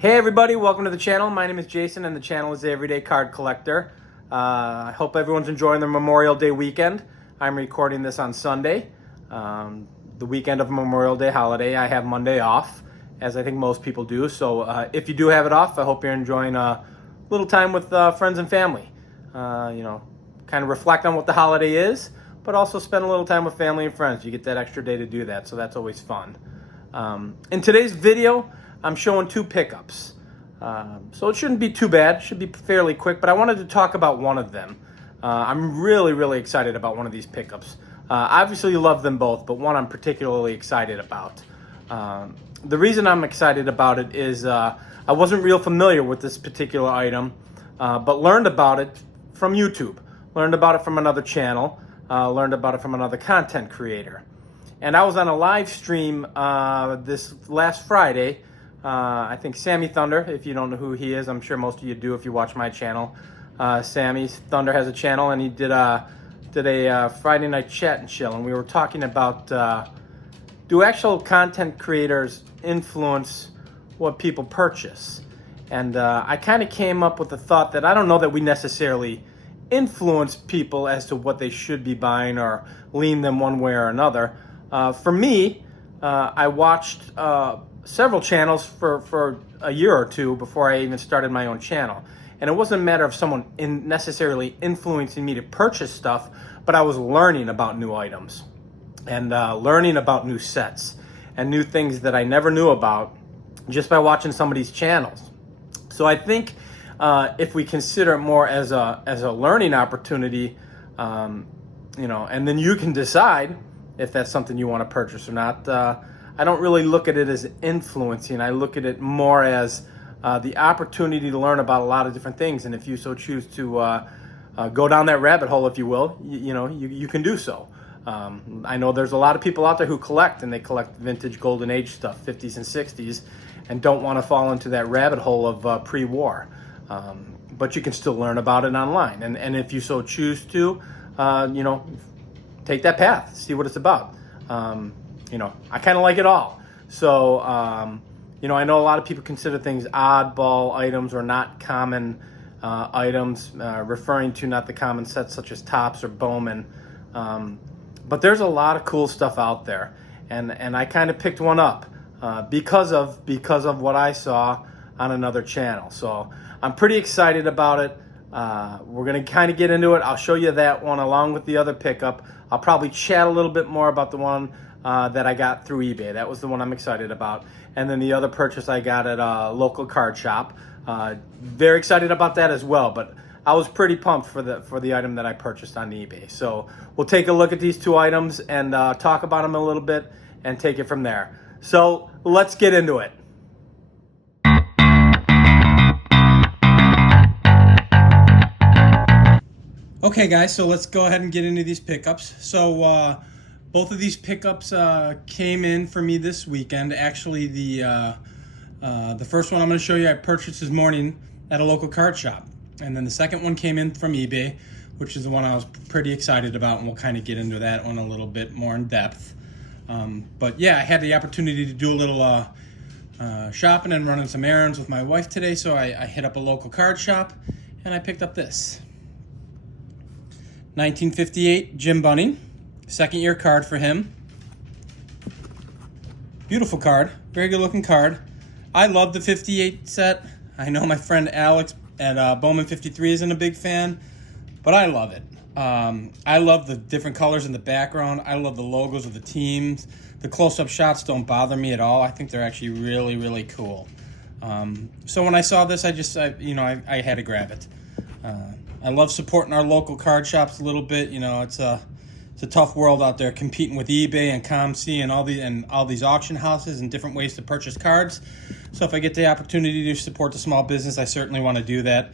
Hey everybody, welcome to the channel. My name is Jason and the channel is the Everyday Card Collector. I hope everyone's enjoying their Memorial Day weekend. I'm recording this on Sunday, the weekend of Memorial Day holiday. I have Monday off, as I think most people do. So if you do have it off, I hope you're enjoying a little time with friends and family. Kind of reflect on what the holiday is, but also spend a little time with family and friends. You get that extra day to do that, so that's always fun. In today's video, I'm showing two pickups. So it shouldn't be too bad. It should be fairly quick, but I wanted to talk about one of them. I'm really excited about one of these pickups. Obviously love them both, but one I'm particularly excited about. The reason I'm excited about it is I wasn't real familiar with this particular item, but learned about it from YouTube. Learned about it from another channel. Learned about it from another content creator. And I was on a live stream this last Friday. I think Sammy Thunder, if you don't know who he is, I'm sure most of you do if you watch my channel. Sammy Thunder has a channel, and he did a Friday night chat and chill, and we were talking about do actual content creators influence what people purchase? And I kind of came up with the thought that I don't know that we necessarily influence people as to what they should be buying or lean them one way or another. For me, I watched several channels for a year or two before I even started my own channel. And it wasn't a matter of someone necessarily influencing me to purchase stuff, but I was learning about new items and learning about new sets and new things that I never knew about just by watching somebody's channels. So I think if we consider it more as a learning opportunity, and then you can decide if that's something you want to purchase or not. I don't really look at it as influencing. I look at it more as the opportunity to learn about a lot of different things. And if you so choose to go down that rabbit hole, if you will, you can do so. I know there's a lot of people out there who collect, and they collect vintage golden age stuff, 50s and 60s, and don't want to fall into that rabbit hole of pre-war. But you can still learn about it online. And if you so choose to, take that path, see what it's about. I kind of like it all. So, I know a lot of people consider things oddball items or not common items, referring to not the common sets such as Topps or Bowman. But there's a lot of cool stuff out there. And I kind of picked one up because of what I saw on another channel. So I'm pretty excited about it. We're going to kind of get into it. I'll show you that one along with the other pickup. I'll probably chat a little bit more about the one that I got through eBay. That was the one I'm excited about. And then the other purchase I got at a local card shop. Very excited about that as well. But I was pretty pumped for the item that I purchased on eBay. So we'll take a look at these two items and talk about them a little bit and take it from there. So let's get into it. Okay guys, so let's go ahead and get into these pickups. So both of these pickups came in for me this weekend. Actually, the first one I'm going to show you I purchased this morning at a local card shop. And then the second one came in from eBay, which is the one I was pretty excited about, and we'll kind of get into that one a little bit more in depth. But yeah, I had the opportunity to do a little shopping and running some errands with my wife today, so I hit up a local card shop and I picked up this 1958 Jim Bunning, second year card for him. Beautiful card, very good looking card. I love the 58 set. I know my friend Alex at Bowman 53 isn't a big fan, but I love it. I love the different colors in the background. I love the logos of the teams. The close-up shots don't bother me at all. I think they're actually really cool. So when I saw this, I had to grab it. I love supporting our local card shops a little bit. It's a tough world out there competing with eBay and ComC and all these auction houses and different ways to purchase cards. So if I get the opportunity to support the small business, I certainly want to do that.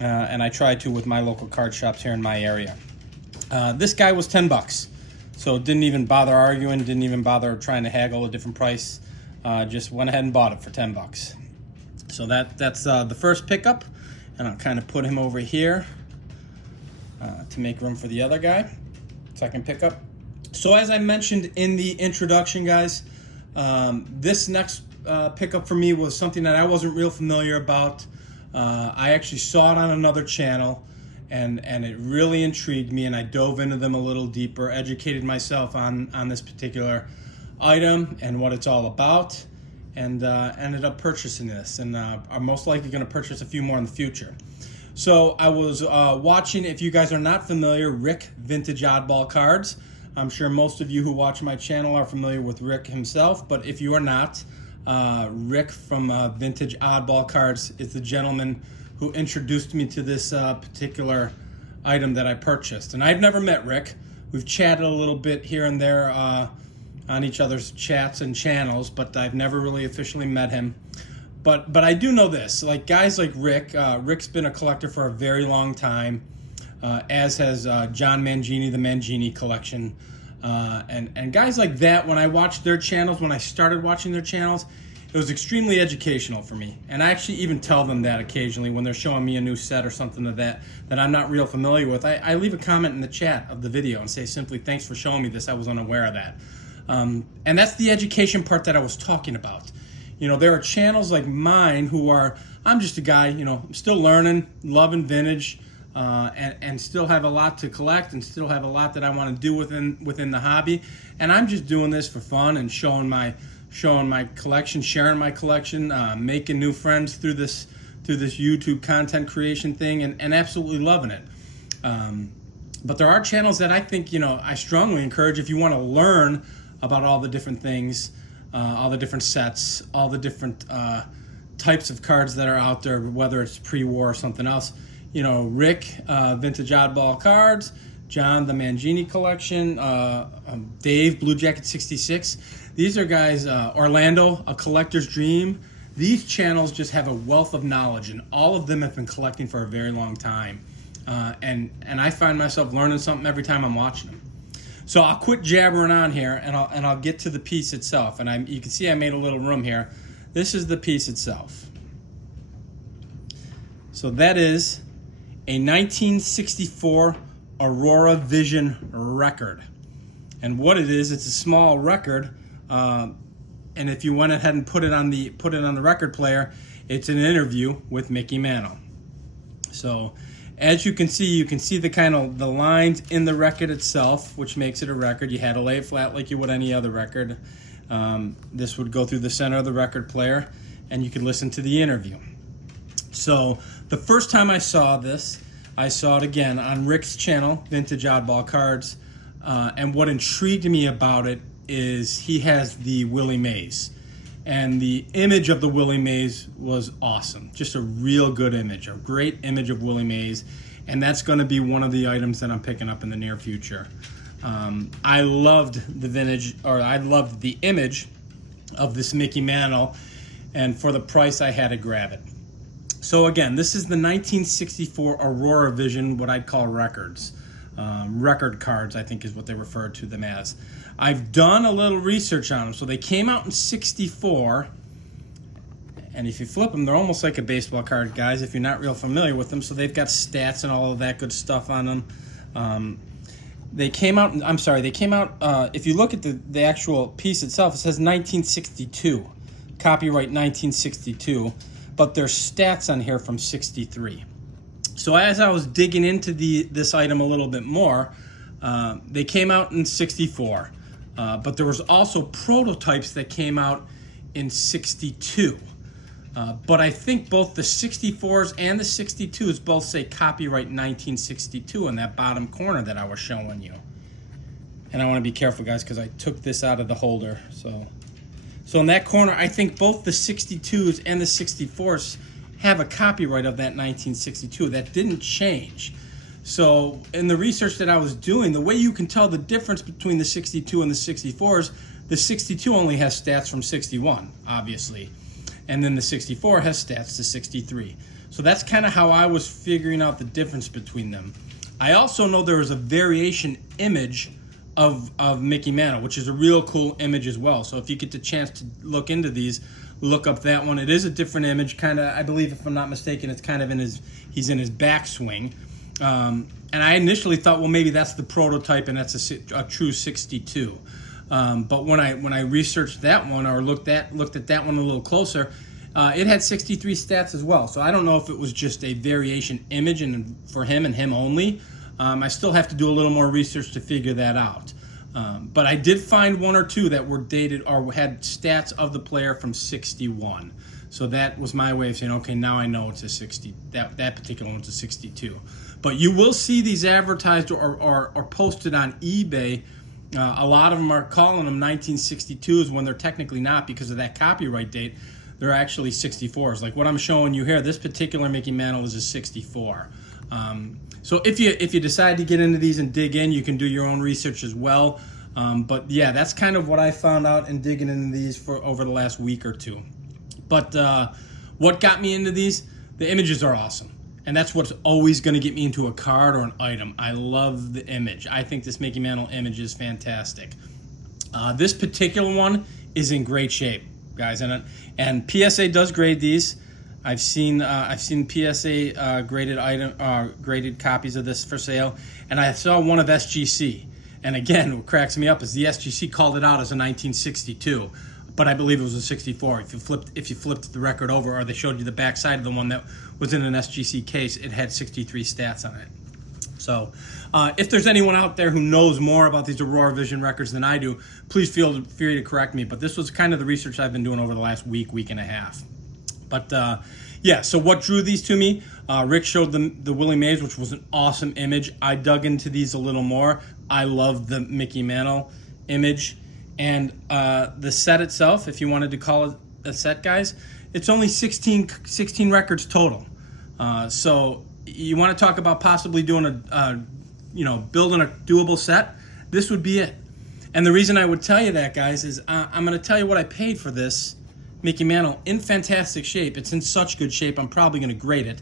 And I try to with my local card shops here in my area. This guy was $10. So didn't even bother arguing, didn't even bother trying to haggle a different price. Just went ahead and bought it for $10. So that's the first pickup. And I'll kind of put him over here to make room for the other guy. Second pickup. So as I mentioned in the introduction, guys, this next pickup for me was something that I wasn't real familiar about. I actually saw it on another channel, and it really intrigued me, and I dove into them a little deeper, educated myself on this particular item and what it's all about, and ended up purchasing this, and I'm most likely going to purchase a few more in the future. So I was watching, if you guys are not familiar, Rick Vintage Oddball Cards. I'm sure most of you who watch my channel are familiar with Rick himself, but if you are not, Rick from Vintage Oddball Cards is the gentleman who introduced me to this particular item that I purchased. And I've never met Rick. We've chatted a little bit here and there on each other's chats and channels, but I've never really officially met him. But I do know this, like guys like Rick, Rick's been a collector for a very long time, as has John Mangini, the Mangini Collection. And guys like that, when I watched their channels, when I started watching their channels, it was extremely educational for me. And I actually even tell them that occasionally when they're showing me a new set or something of that I'm not real familiar with. I leave a comment in the chat of the video and say simply, thanks for showing me this, I was unaware of that. And that's the education part that I was talking about. You know, there are channels like mine who are, I'm just a guy, you know, I'm still learning, loving vintage, and still have a lot to collect and still have a lot that I want to do within the hobby. And I'm just doing this for fun and showing my collection, sharing my collection, making new friends through this YouTube content creation thing, and absolutely loving it. But there are channels that I think, you know, I strongly encourage if you want to learn about all the different things, all the different sets, all the different types of cards that are out there, whether it's pre-war or something else. You know, Rick, Vintage Oddball Cards, John, the Mangini Collection, Dave, Blue Jacket 66. These are guys, Orlando, A Collector's Dream. These channels just have a wealth of knowledge, and all of them have been collecting for a very long time. And I find myself learning something every time I'm watching them. So I'll quit jabbering on here, and I'll get to the piece itself. And you can see I made a little room here. This is the piece itself. So that is a 1964 Aurora Vision record. And what it is, it's a small record. And if you went ahead and put it on the record player, it's an interview with Mickey Mantle. So as you can see the kind of the lines in the record itself, which makes it a record. You had to lay it flat like you would any other record. This would go through the center of the record player, and you could listen to the interview. So the first time I saw this, I saw it again on Rick's channel, Vintage Oddball Cards, and what intrigued me about it is he has the Willie Mays. And the image of the Willie Mays was awesome. Just a real good image, a great image of Willie Mays. And that's going to be one of the items that I'm picking up in the near future. I loved the image of this Mickey Mantle, and for the price I had to grab it. So again, this is the 1964 Aurora Vision, what I'd call records. Record cards, I think is what they refer to them as. I've done a little research on them. So they came out in '64, and if you flip them, they're almost like a baseball card, guys, if you're not real familiar with them. So they've got stats and all of that good stuff on them. They came out, if you look at the actual piece itself, it says 1962, copyright 1962, but there's stats on here from '63. So as I was digging into this item a little bit more, they came out in '64, but there was also prototypes that came out in '62. But I think both the '64s and the '62s both say copyright 1962 in that bottom corner that I was showing you. And I want to be careful, guys, because I took this out of the holder. So in that corner, I think both the '62s and the '64s have a copyright of that 1962. That didn't change. So in the research that I was doing, the way you can tell the difference between the '62 and the '64s, the '62 only has stats from '61, obviously. And then the '64 has stats to '63. So that's kind of how I was figuring out the difference between them. I also know there was a variation image of Mickey Mantle, which is a real cool image as well. So if you get the chance to look into these, look up that one. It is a different image, kind of, I believe, if I'm not mistaken, it's kind of he's in his backswing. And I initially thought, well, maybe that's the prototype and that's a true '62. But when I researched that one or looked at that one a little closer, it had 63 stats as well. So I don't know if it was just a variation image and for him and him only. I still have to do a little more research to figure that out. But I did find one or two that were dated or had stats of the player from 61. So that was my way of saying, okay, now I know it's a 60. That particular one's a 62. But you will see these advertised or posted on eBay. A lot of them are calling them 1962s when they're technically not because of that copyright date. They're actually 64s. Like what I'm showing you here, this particular Mickey Mantle is a 64. So if you decide to get into these and dig in, you can do your own research as well. But yeah, that's kind of what I found out in digging into these for over the last week or two. But what got me into these? The images are awesome. And that's what's always going to get me into a card or an item. I love the image. I think this Mickey Mantle image is fantastic. This particular one is in great shape, guys. And PSA does grade these. I've seen PSA graded copies of this for sale, and I saw one of SGC. And again, what cracks me up is the SGC called it out as a 1962, but I believe it was a 64. If you flipped the record over, or they showed you the back side of the one that was in an SGC case, it had 63 stats on it. So if there's anyone out there who knows more about these Aurora Vision records than I do, please feel free to correct me. But this was kind of the research I've been doing over the last week and a half. But yeah, so what drew these to me? Rick showed the Willie Mays, which was an awesome image. I dug into these a little more. I love the Mickey Mantle image. And the set itself, if you wanted to call it a set, guys, it's only 16 records total. So you want to talk about possibly doing building a doable set, this would be it. And the reason I would tell you that, guys, is I'm going to tell you what I paid for this Mickey Mantle in fantastic shape. It's in such good shape, I'm probably going to grade it.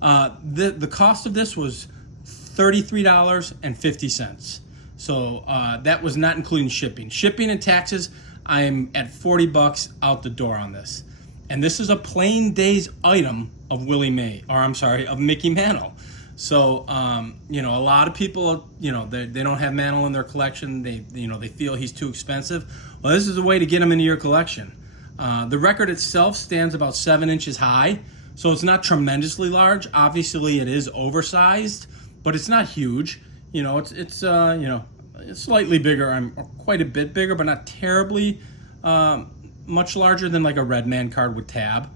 The cost of this was $33.50. So that was not including shipping. Shipping and taxes, I am at $40 out the door on this. And this is a plain days item of of Mickey Mantle. So, a lot of people, they don't have Mantle in their collection. They feel he's too expensive. Well, this is a way to get him into your collection. The record itself stands about 7 inches high, so it's not tremendously large. Obviously, it is oversized, but it's not huge. It's slightly bigger. Quite a bit bigger, but not terribly much larger than like a Redman card with tab.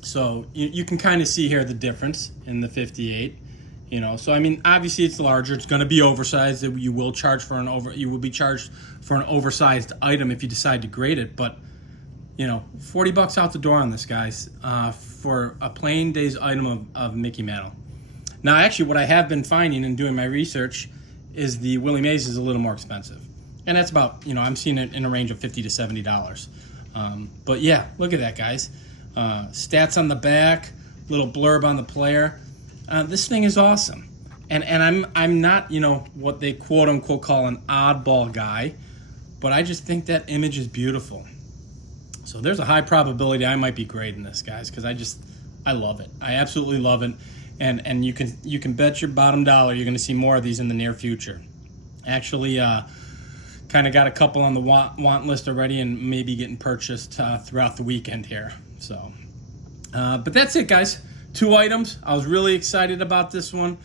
So you can kind of see here the difference in the 58. So I mean, obviously it's larger. It's going to be oversized. You will be charged for an oversized item if you decide to grade it. But $40 out the door on this, guys, for a plain days item of Mickey Mantle. Now, actually, what I have been finding and doing my research is the Willie Mays is a little more expensive, and that's about I'm seeing it in a range of $50 to $70. But yeah, look at that, guys. Stats on the back, little blurb on the player. This thing is awesome, and I'm not what they quote unquote call an oddball guy, but I just think that image is beautiful. So there's a high probability I might be grading this, guys, because I love it. I absolutely love it, and you can bet your bottom dollar you're going to see more of these in the near future. Actually, kind of got a couple on the want list already, and maybe getting purchased throughout the weekend here. So, but that's it, guys. 2 items. I was really excited about this one.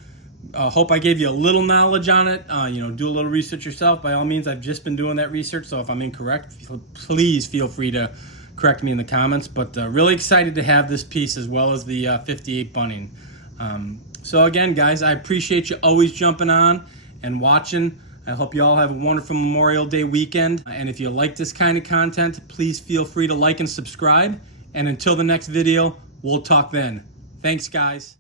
Hope I gave you a little knowledge on it. Do a little research yourself. By all means, I've just been doing that research, so if I'm incorrect, please feel free to correct me in the comments. But really excited to have this piece as well as the 58 bunning. So again, guys, I appreciate you always jumping on and watching. I hope you all have a wonderful Memorial Day weekend. And if you like this kind of content, please feel free to like and subscribe. And until the next video, we'll talk then. Thanks, guys.